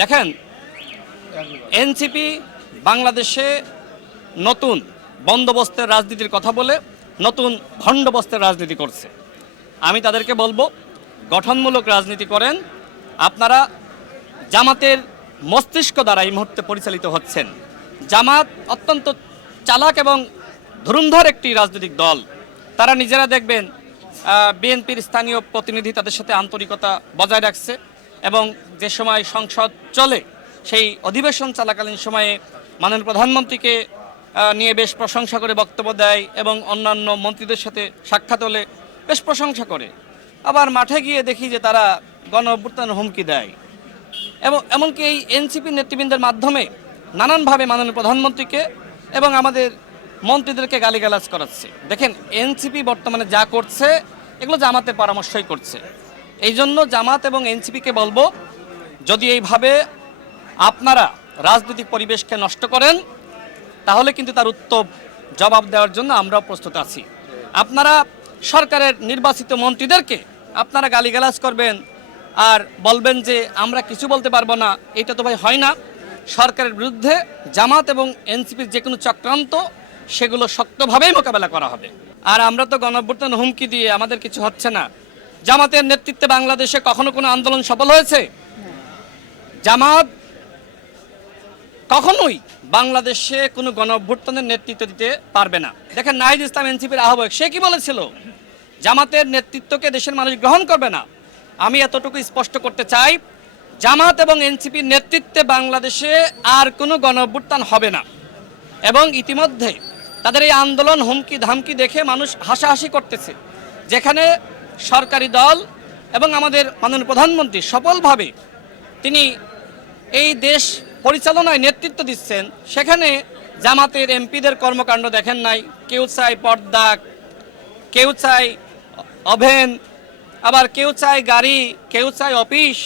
দেখেন, এনসিপি বাংলাদেশে নতুন বন্দোবস্তের রাজনীতির কথা বলে নতুন ভণ্ডবস্তের রাজনীতি করছে। আমি তাদেরকে বলবো, গঠনমূলক রাজনীতি করেন। আপনারা জামাতের মস্তিষ্ক দ্বারা এই মুহূর্তে পরিচালিত হচ্ছেন। জামাত অত্যন্ত চালাক এবং ধুরন্ধর একটি রাজনৈতিক দল। তারা নিজেরা দেখবেন বিএনপির স্থানীয় প্রতিনিধি তাদের সাথে আন্তরিকতা বজায় রাখছে এবং যে সময় সংসদ চলে সেই অধিবেশন চলাকালীন সময়ে মাননীয় প্রধানমন্ত্রীকে নিয়ে বেশ প্রশংসা করে বক্তব্য দেয় এবং অন্যান্য মন্ত্রীদের সাথে সাক্ষাৎ হলে বেশ প্রশংসা করে। আবার মাঠে গিয়ে দেখি যে তারা গণ অভ্যুত্থানের হুমকি দেয় এবং এমনকি এই এনসিপি নেতৃবৃন্দের মাধ্যমে নানানভাবে মাননীয় প্রধানমন্ত্রীকে এবং আমাদের মন্ত্রীদেরকে গালিগালাজ করাচ্ছে। দেখেন, এনসিপি বর্তমানে যা করছে এগুলো জামাতের পরামর্শই করছে। এই জন্য জামাত এবং এনসিপিকে বলবো, যদি এইভাবে আপনারা রাজনৈতিক পরিবেশকে নষ্ট করেন তাহলে কিন্তু তার উত্তম জবাব দেওয়ার জন্য আমরাও প্রস্তুত আছি। আপনারা সরকারের নির্বাচিত মন্ত্রীদেরকে আপনারা গালিগালাজ করবেন আর বলবেন যে আমরা কিছু বলতে পারবো না, এটা তো ভাই হয় না। সরকারের বিরুদ্ধে জামাত এবং এনসিপির যে কোনো চক্রান্ত সেগুলো শক্তভাবেই মোকাবেলা করা হবে। আর আমরা তো গণঅভ্যুত্থান হুমকি দিয়ে আমাদের কিছু হচ্ছে না। জামাতের নেতৃত্বে বাংলাদেশে কখনো কোনো আন্দোলন সফল হয়েছে? জামাত কখনোই বাংলাদেশে কোনো গণঅভ্যুত্থানের নেতৃত্ব দিতে পারবে না। দেখেন, নাহিদ ইসলাম এনসিপির আহ্বায়ক, সে কি বলেছিল? জামাতের নেতৃত্বকে দেশের মানুষ গ্রহণ করবে না। আমি এতটুকু স্পষ্ট করতে চাই, জামাত এবং এনসিপির নেতৃত্বে বাংলাদেশে আর কোনো গণঅভ্যুত্থান হবে না। এবং ইতিমধ্যে তাদের এই আন্দোলন হুমকি ধামকি দেখে মানুষ হাসাহাসি করতেছে। যেখানে সরকারি দল এবং আমাদের মাননীয় প্রধানমন্ত্রী সফলভাবে তিনি এই দেশ পরিচালনায় নেতৃত্ব দিচ্ছেন, সেখানে জামাতের এমপিদের কর্মকাণ্ড দেখেন নাই। কেউ চায় পর্দা, কেউ চায় ওভেন, আবার কেউ চায় গাড়ি, কেউ চায় অফিস।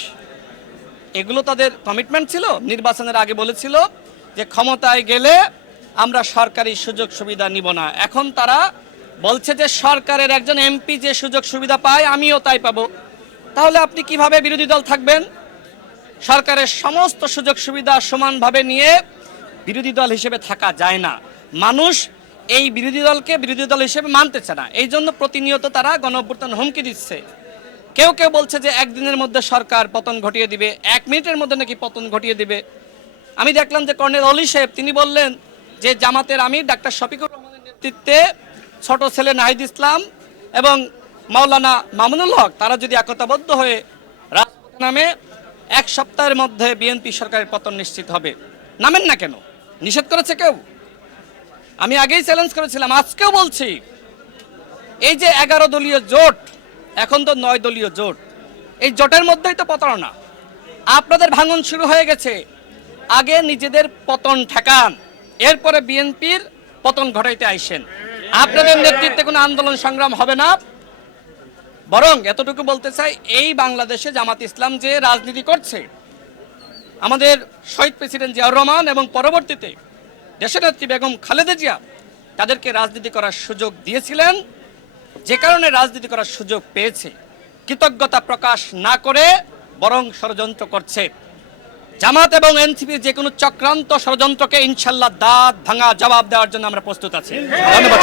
এগুলো তাদের কমিটমেন্ট ছিল। নির্বাচনের আগে বলেছিল যে ক্ষমতায় গেলে আমরা সরকারি সুযোগ সুবিধা নিব না। এখন তারা বলছে যে সরকারের একজন এমপি যে সুযোগ সুবিধা পায় আমিও তাই পাবো। তাহলে আপনি কিভাবে বিরোধী দল থাকবেন? সরকারের সমস্ত সুযোগ সুবিধা সমানভাবে নিয়ে বিরোধী দল হিসেবে থাকা যায় না। মানুষ এই বিরোধী দলকে বিরোধী দল হিসেবে মানতে চায় না। এই জন্য প্রতিনিয়ত তারা গণঅভ্যুত্থান হুমকি দিচ্ছে। কেউ কেউ বলছে যে একদিনের মধ্যে সরকার পতন ঘটিয়ে দিবে, 1 মিনিটের মধ্যে নাকি পতন ঘটিয়ে দিবে। আমি দেখলাম যে কর্নেল অলি সাহেব তিনি বললেন যে জামাতের আমির ডাক্তার শফিকুর রহমানের নেতৃত্বে ছোট ছেলে নাহিদ ইসলাম এবং মাওলানা মামুনুল হক তারা যদি একতাবদ্ধ হয়ে রাজপথে নামে 1 সপ্তাহের মধ্যে বিএনপি সরকারের পতন নিশ্চিত হবে। নামেন না কেন? নিষেধ করেছে কেউ? আমি আগেই চ্যালেঞ্জ করেছিলাম, আজকেও বলছি, এই যে 11 দলীয় জোট, এখন তো 9 দলীয় জোট, এই জোটের মধ্যেই তো প্রতারণা। আপনাদের ভাঙন শুরু হয়ে গেছে। আগে নিজেদের পতন ঠেকান, এরপরে বিএনপির পতন ঘটাইতে আইসেন। আপনাদের নেতৃত্বে কোনো আন্দোলন সংগ্রাম হবে না। বরং এতটুকু বলতে চাই, এই বাংলাদেশে জামাত ইসলাম যে রাজনীতি করছে, আমাদের শহীদ প্রেসিডেন্ট জিয়াউর রহমান এবং পরবর্তীতে দেশনেত্রী বেগম খালেদা জিয়া তাদেরকে রাজনীতি করার সুযোগ দিয়েছিলেন। যে কারণে রাজনীতি করার সুযোগ পেয়েছে, কৃতজ্ঞতা প্রকাশ না করে বরং ষড়যন্ত্র করছে। জামাত এবং এনসিপির যে কোনো চক্রান্ত ষড়যন্ত্রকে ইনশাল্লাহ দাঁত ভাঙা জবাব দেওয়ার জন্য আমরা প্রস্তুত আছি। ধন্যবাদ।